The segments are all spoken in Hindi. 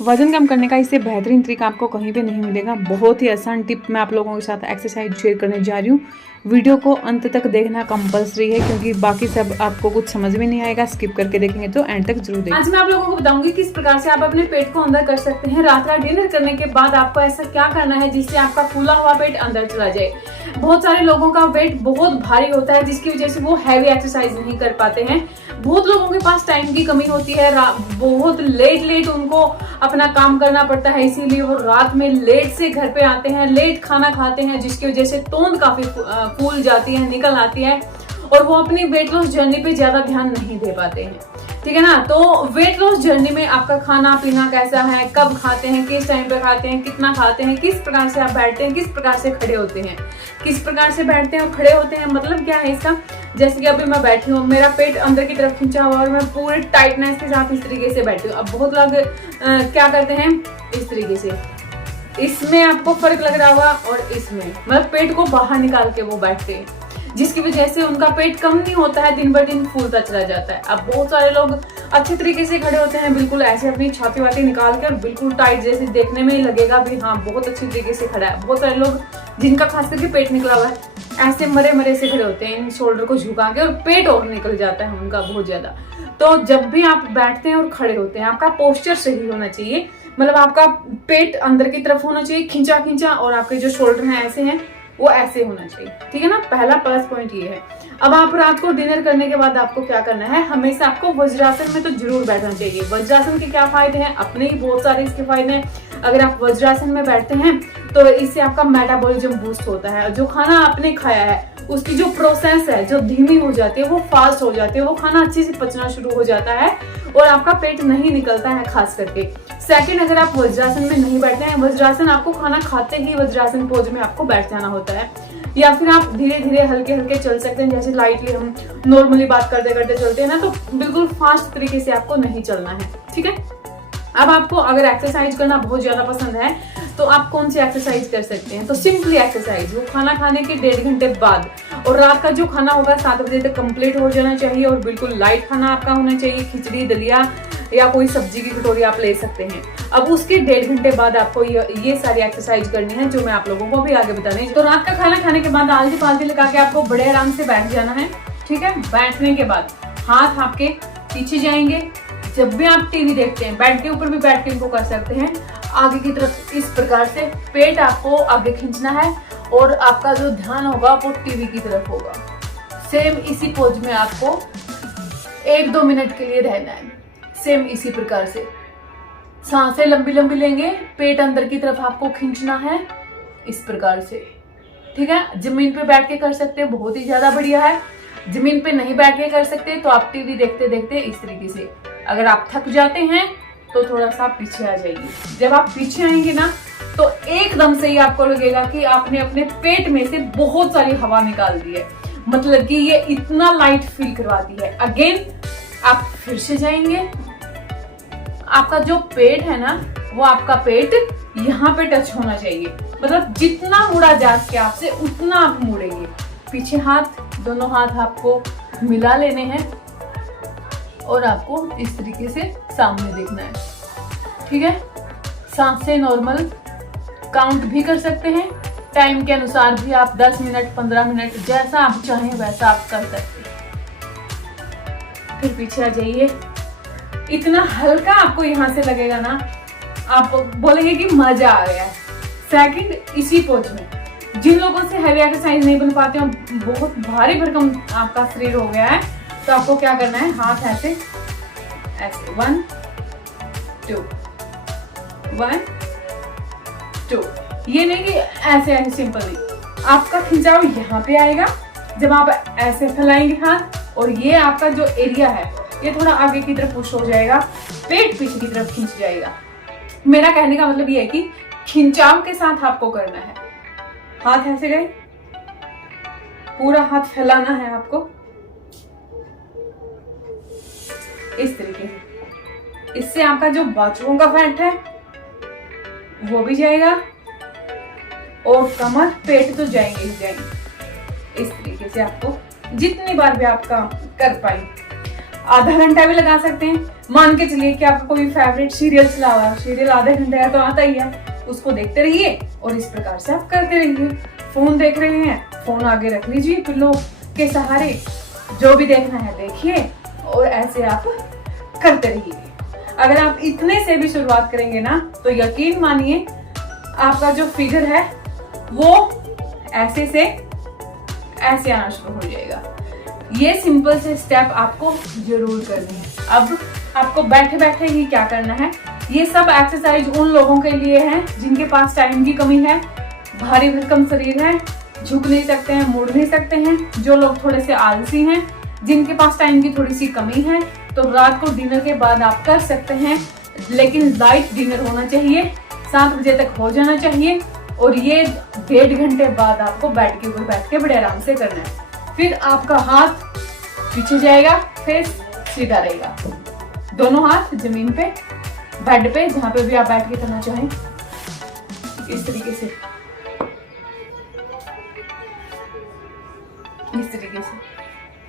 वजन कम करने का इससे बेहतरीन तरीका आपको कहीं पे नहीं मिलेगा। बहुत ही आसान टिप मैं आप लोगों के साथ एक्सरसाइज शेयर करने जा रही हूँ। वीडियो को अंत तक देखना कंपलसरी है क्योंकि बाकी सब आपको कुछ समझ में नहीं आएगा। स्किप करके देखेंगे तो एंड तक जरूर देखें। आज मैं आप लोगों को बताऊंगी किस प्रकार से आप अपने पेट को अंदर कर सकते हैं। रात का डिनर करने के बाद आपको ऐसा क्या करना है जिससे आपका फूला हुआ पेट अंदर चला जाए। बहुत सारे लोगों का वेट बहुत भारी होता है जिसकी वजह से वो हैवी एक्सरसाइज नहीं कर पाते हैं। बहुत लोगों के पास टाइम की कमी होती है, बहुत लेट उनको अपना काम करना पड़ता है, इसीलिए वो रात में लेट से घर पे आते हैं, लेट खाना खाते हैं, जिसकी वजह से तोंद काफी फूल जाती है, निकल आती है और वो अपनी वेट लॉस जर्नी पे ज्यादा ध्यान नहीं दे पाते हैं। ठीक है ना। तो वेट लॉस जर्नी में आपका खाना पीना कैसा है, कब खाते हैं, किस टाइम पे खाते हैं, कितना खाते हैं, किस प्रकार से आप बैठते हैं, किस प्रकार से खड़े होते हैं, किस प्रकार से बैठते हैं और खड़े होते हैं, मतलब क्या है इसका। जैसे कि अभी मैं बैठी हूँ, मेरा पेट अंदर की तरफ खींचा हुआ और मैं पूरे टाइटनेस के साथ इस तरीके से बैठी हूँ। अब बहुत लोग क्या करते हैं इस तरीके से, इसमें आपको फर्क लग रहा होगा और इसमें, मतलब पेट को बाहर निकाल के वो बैठते हैं, जिसकी वजह से उनका पेट कम नहीं होता है, दिन ब दिन फूलता चला जाता है। अब बहुत सारे लोग अच्छे तरीके से खड़े होते हैं, बिल्कुल ऐसे अपनी छाती वाती निकाल के और बिल्कुल टाइट, जैसे देखने में ही लगेगा भी हाँ बहुत अच्छी तरीके से खड़ा है। बहुत सारे लोग जिनका खास करके पेट निकला हुआ है ऐसे मरे से खड़े होते हैं, इन शोल्डर को झुका के, और पेट और निकल जाता है उनका बहुत ज्यादा। तो जब भी आप बैठते हैं और खड़े होते हैं आपका पोस्चर सही होना चाहिए, मतलब आपका पेट अंदर की तरफ होना चाहिए खिंचा और आपके जो शोल्डर हैं ऐसे हैं वो ऐसे होना चाहिए। ठीक है ना, पहला प्लस पॉइंट ये है। अब आप रात को डिनर करने के बाद आपको क्या करना है, हमेशा आपको वज्रासन में तो जरूर बैठना चाहिए। वज्रासन के क्या फायदे हैं, अपने ही बहुत सारे इसके फायदे हैं। अगर आप वज्रासन में बैठते हैं तो इससे आपका मेटाबॉलिज्म बूस्ट होता है। जो खाना आपने खाया है उसकी जो प्रोसेस है जो धीमी हो जाती है वो फास्ट हो जाती है, वो खाना अच्छे से पचना शुरू हो जाता है और आपका पेट नहीं निकलता है खास करके। सेकंड, अगर आप वज्रासन में नहीं बैठते हैं, वज्रासन आपको खाना खाते ही वज्रासन पोज में आपको बैठ जाना होता है, या फिर आप धीरे धीरे हल्के हल्के चल सकते हैं। जैसे लाइटली हम नॉर्मली बात करते करते चलते हैं ना, तो बिल्कुल फास्ट तरीके से आपको नहीं चलना है। ठीक है। अब आपको अगर एक्सरसाइज करना बहुत ज्यादा पसंद है तो आप कौन सी एक्सरसाइज कर सकते हैं, तो सिंपली एक्सरसाइज वो खाना खाने के 1.5 घंटे बाद, और रात का जो खाना होगा 7 बजे तक कंप्लीट हो जाना चाहिए और बिल्कुल लाइट खाना आपका होना चाहिए। खिचड़ी, दलिया या कोई सब्जी की कटोरी आप ले सकते हैं। अब उसके 1.5 घंटे बाद आपको ये सारी एक्सरसाइज करनी है जो मैं आप लोगों को भी आगे बता रही हूँ। तो रात का खाना खाने के बाद आलती पालती लगा के आपको बड़े आराम से बैठ जाना है। ठीक है। बैठने के बाद हाथ आपके पीछे जाएंगे। जब भी आप टीवी देखते हैं, बेड के ऊपर भी बैठ के इनको कर सकते हैं, आगे की तरफ इस प्रकार से पेट आपको आगे खींचना है और आपका जो ध्यान होगा वो टीवी की तरफ होगा। सेम इसी पोज में आपको 1-2 मिनट के लिए रहना है। सेम इसी प्रकार से सांसें लंबी लंबी लेंगे, पेट अंदर की तरफ आपको खींचना है इस प्रकार से। ठीक है। जमीन पे बैठ के कर सकते हैं, बहुत ही ज्यादा बढ़िया है। जमीन पे नहीं बैठ के कर सकते तो आप टीवी देखते देखते इस तरीके से, अगर आप थक जाते हैं तो थोड़ा सा पीछे आ जाइए। जब आप पीछे आएंगे ना तो एकदम से ही आपको लगेगा कि आपने अपने पेट में से बहुत सारी हवा निकाल दी है, मतलब कि ये इतना लाइट फील करवाती है। अगेन आप फिर से जाएंगे, आपका जो पेट है ना वो आपका पेट यहाँ पे टच होना चाहिए, मतलब जितना मुड़ा जा सके आपसे उतना आप मुड़ेंगे। पीछे हाथ, दोनों हाथ आपको मिला लेने हैं और आपको इस तरीके से सामने देखना है। ठीक है। सांसें नॉर्मल काउंट भी कर सकते हैं, टाइम के अनुसार भी आप 10 मिनट 15 मिनट जैसा आप चाहें वैसा आप कर सकते हैं। फिर पीछे आ जाइए। इतना हल्का आपको यहाँ से लगेगा ना, आप बोलेंगे कि मजा आ गया। सेकंड, इसी पोज में जिन लोगों से हैवी एक्सरसाइज नहीं बन पाते हैं, बहुत भारी भरकम आपका शरीर हो गया है, तो आपको क्या करना है, हाथ ऐसे ऐसे 1 2 1 2, ये नहीं कि ऐसे ऐसे सिंपली। आपका खिंचाव यहाँ पे आएगा जब आप ऐसे फैलाएंगे हाथ, और ये आपका जो एरिया है ये थोड़ा आगे की तरफ पुश हो जाएगा, पेट पीछे की तरफ खींच जाएगा। मेरा कहने का मतलब ये है कि खिंचाव के साथ आपको करना है। हाथ ऐसे गए, पूरा हाथ फैलाना है आपको इस तरीके से। इससे आपका जो बाजुओं का फैट है वो भी जाएगा और कमर पेट तो जाएंगे ही जाएंगे। इस तरीके से आपको जितनी बार भी आप काम कर पाए, आधा घंटा भी लगा सकते हैं, मान के चलिए कि आपका कोई फेवरेट सीरियल चला हुआ है, सीरियल आधे घंटे का तो आता ही है, उसको देखते रहिए और इस प्रकार से आप करते रहिए। फोन देख रहे हैं, फोन आगे रख लीजिए पिल्लो के सहारे, जो भी देखना है देखिए और ऐसे आप करते रहिए। अगर आप इतने से भी शुरुआत करेंगे ना तो यकीन मानिए आपका जो फिगर है वो ऐसे से ऐसे आना शुरू हो जाएगा। ये सिंपल से स्टेप आपको जरूर करने हैं। अब आपको बैठे बैठे ही क्या करना है, ये सब एक्सरसाइज उन लोगों के लिए है जिनके पास टाइम की कमी है, भारी भरकम शरीर है, झुक नहीं सकते हैं, मुड़ नहीं सकते हैं, जो लोग थोड़े से आलसी हैं, जिनके पास टाइम की थोड़ी सी कमी है, तो रात को डिनर के बाद आप कर सकते हैं। लेकिन लाइट डिनर होना चाहिए, 7 बजे तक हो जाना चाहिए और ये 1.5 घंटे बाद आपको बेड के ऊपर बैठ के बड़े आराम से करना है। फिर आपका हाथ पीछे जाएगा, फेस सीधा रहेगा, दोनों हाथ जमीन पे, बेड पे, जहां पे भी आप बैठ के करना चाहें, इस तरीके से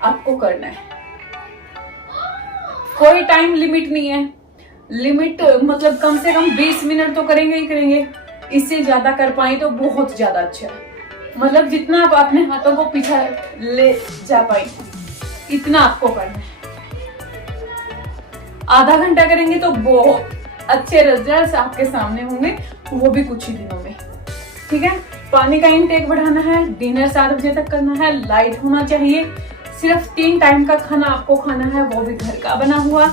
आपको करना है। कोई टाइम लिमिट नहीं है, लिमिट मतलब कम से कम 20 मिनट तो करेंगे ही करेंगे, इससे ज्यादा कर पाए तो बहुत ज्यादा अच्छा है। मतलब जितना आप अपने हाथों को पीछे ले जा पाए इतना आपको करना है। आधा घंटा करेंगे तो बहुत अच्छे रिजल्ट्स आपके सामने होंगे, वो भी कुछ ही दिनों में। ठीक है, पानी का इंटेक बढ़ाना है, डिनर 7 बजे तक करना है, लाइट होना चाहिए, सिर्फ 3 टाइम का खाना आपको खाना है, वो भी घर का बना हुआ।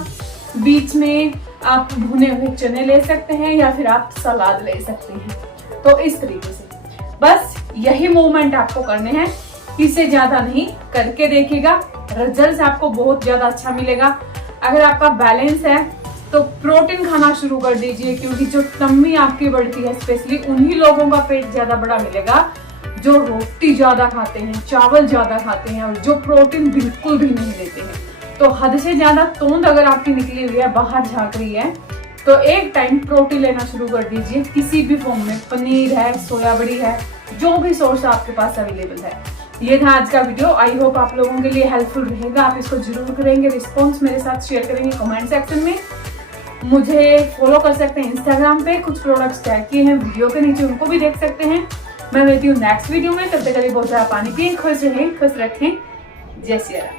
बीच में आप भुने हुए चने ले सकते हैं या फिर आप सलाद ले सकते हैं। तो इस तरीके से बस यही मूवमेंट आपको करने हैं, इससे ज्यादा नहीं। करके देखिएगा, रिजल्ट आपको बहुत ज्यादा अच्छा मिलेगा। अगर आपका बैलेंस है तो प्रोटीन खाना शुरू कर दीजिए, क्योंकि जो टम्मी आपकी बढ़ती है स्पेशली उन्हीं लोगों का पेट ज्यादा बड़ा मिलेगा जो रोटी ज्यादा खाते हैं, चावल ज्यादा खाते हैं और जो प्रोटीन बिल्कुल भी नहीं लेते हैं। तो हद से ज्यादा तोंद अगर आपकी निकली हुई है, बाहर झांक रही है, तो एक टाइम प्रोटीन लेना शुरू कर दीजिए, किसी भी फॉर्म में। पनीर है, सोया बड़ी है, जो भी सोर्स आपके पास अवेलेबल है। ये था आज का वीडियो, आई होप आप लोगों के लिए हेल्पफुल रहेगा। आप इसको जरूर करेंगे, रिस्पॉन्स मेरे साथ शेयर करेंगे कमेंट सेक्शन में। मुझे फॉलो कर सकते हैं इंस्टाग्राम पे, कुछ प्रोडक्ट्स टैग किए हैं वीडियो के नीचे, उनको भी देख सकते हैं। मैं मिलती हूँ नेक्स्ट वीडियो में, तब तक के लिए बहुत सारा पानी पिए, खुश रहें, खुश रखें। जय सिया राम।